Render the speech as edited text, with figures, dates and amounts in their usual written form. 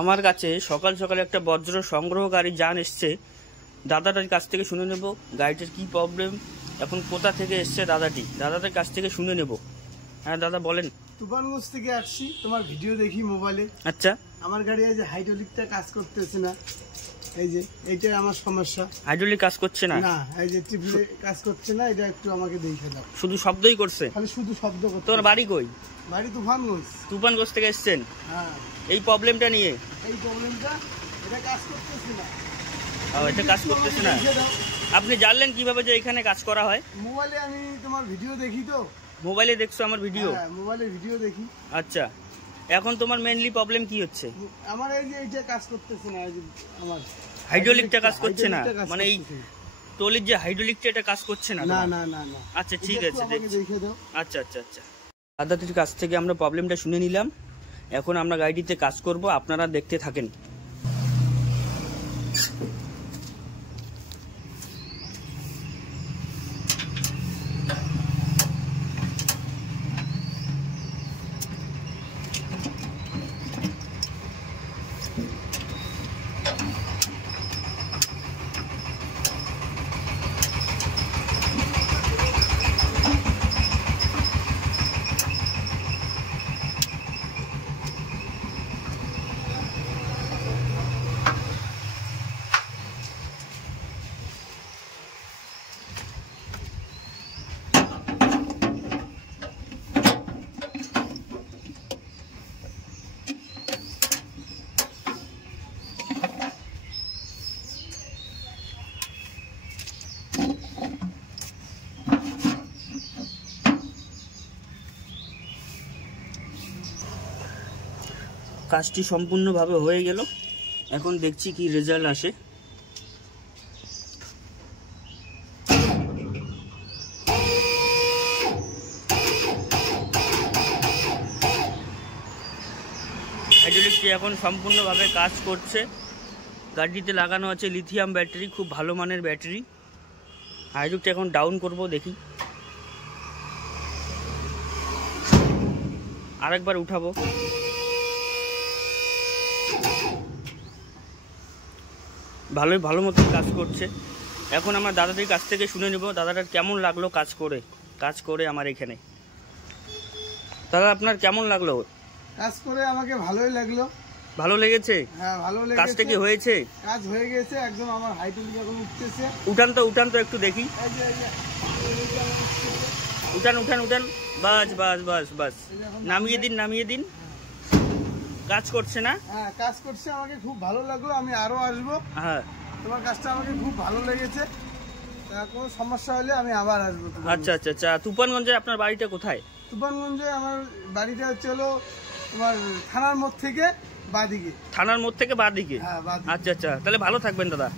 আমার কাছে সকাল সকাল একটা বজ্র সংগ্রহকারী যান এসছে। দাদাটার কাছ থেকে শুনে নেব গাড়িটার কি প্রবলেম, এখন কোথা থেকে এসছে দাদাটার কাছ থেকে শুনে নেব। হ্যাঁ দাদা বলেন। তুফানগঞ্জ থেকে আসছি, তোমার ভিডিও দেখি মোবাইলে। আচ্ছা, আমার গাড়ি এই যে হাইড্রোলিকটা কাজ করতেছে না, এই যে এইটাই আমার সমস্যা। হাইড্রোলিক কাজ করছে না? না, এই যে টিপলে কাজ করছে না, এটা একটু আমাকে দেখে দাও। শুধু শব্দই করছে? খালি শুধু শব্দ করছে। তোমার বাড়ি কই? বাড়ি তুফানগঞ্জ। তুফানগঞ্জ থেকে এসছেন? হ্যাঁ। এই প্রবলেমটা নিয়ে? এই প্রবলেমটা, এটা কাজ করতেছে না। এটা কাজ করতেছে না? আপনি জানলেন কিভাবে যে এখানে কাজ করা হয়? মোবাইলে আমি তোমার ভিডিও দেখি তো। মোবাইলে দেখছো আমার ভিডিও? হ্যাঁ, মোবাইলে ভিডিও দেখি। আচ্ছা, এখন তোমার মেইনলি প্রবলেম কি হচ্ছে? আমার এই যে এইটা কাজ করতেছে না, এই যে আমার হাইড্রোলিকটা কাজ করছে না, মানে এই ট্রলির যে হাইড্রোলিকটা এটা কাজ করছে না? না না না না। আচ্ছা ঠিক আছে, দেখে দাও। আচ্ছা আচ্ছা আচ্ছা। দাদাটির কাছ থেকে আমরা প্রবলেমটা শুনে নিলাম, এখন আমরা গাড়িটিতে কাজ করব, আপনারা দেখতে থাকেন। কাজটি সম্পূর্ণভাবে হয়ে গেল, এখন দেখছি কি রেজাল্ট আসে। হাইড্রোলিকটি এখন সম্পূর্ণভাবে কাজ করছে। গাড়িটিতে লাগানো আছে লিথিয়াম ব্যাটারি, খুব ভালো মানের ব্যাটারি। হাইড্রোলিকটা এখন ডাউন করব, দেখি আরেকবার উঠাবো। ভালো মতো কাজ করছে। এখন আমার দাদাটির কাছ থেকে শুনে নেব দাদাটার কেমন লাগলো কাজ করে আমার এখানে। দাদা আপনার কেমন লাগলো কাজ করে? আমাকে ভালোই লাগলো। ভালো লেগেছে? হ্যাঁ ভালো লেগেছে। কাজটা কি হয়েছে? কাজ হয়ে গেছে একদম। আমার হাইড্রোলিক এখন উঠতেছে। উঠান তো একটু দেখি। উঠান। বাস নামিয়ে দিন। কাজ করছে না? হ্যাঁ কাজ করছে, আমাকে খুব ভালো লাগলো। আমি আরো আসবো। হ্যাঁ, তোমার কাজটা আমাকে খুব ভালো লেগেছে। কোনো সমস্যা হলে আমি আবার আসবো। আচ্ছা। তুফানগঞ্জে আপনার বাড়িটা কোথায়? তুফানগঞ্জে আমার বাড়িটা হচ্ছে তোমার থানার মোড় থেকে বাদিকে। থানার মোড় থেকে বাদিকে? হ্যাঁ বাদিকে। আচ্ছা, তাহলে ভালো থাকবেন দাদা।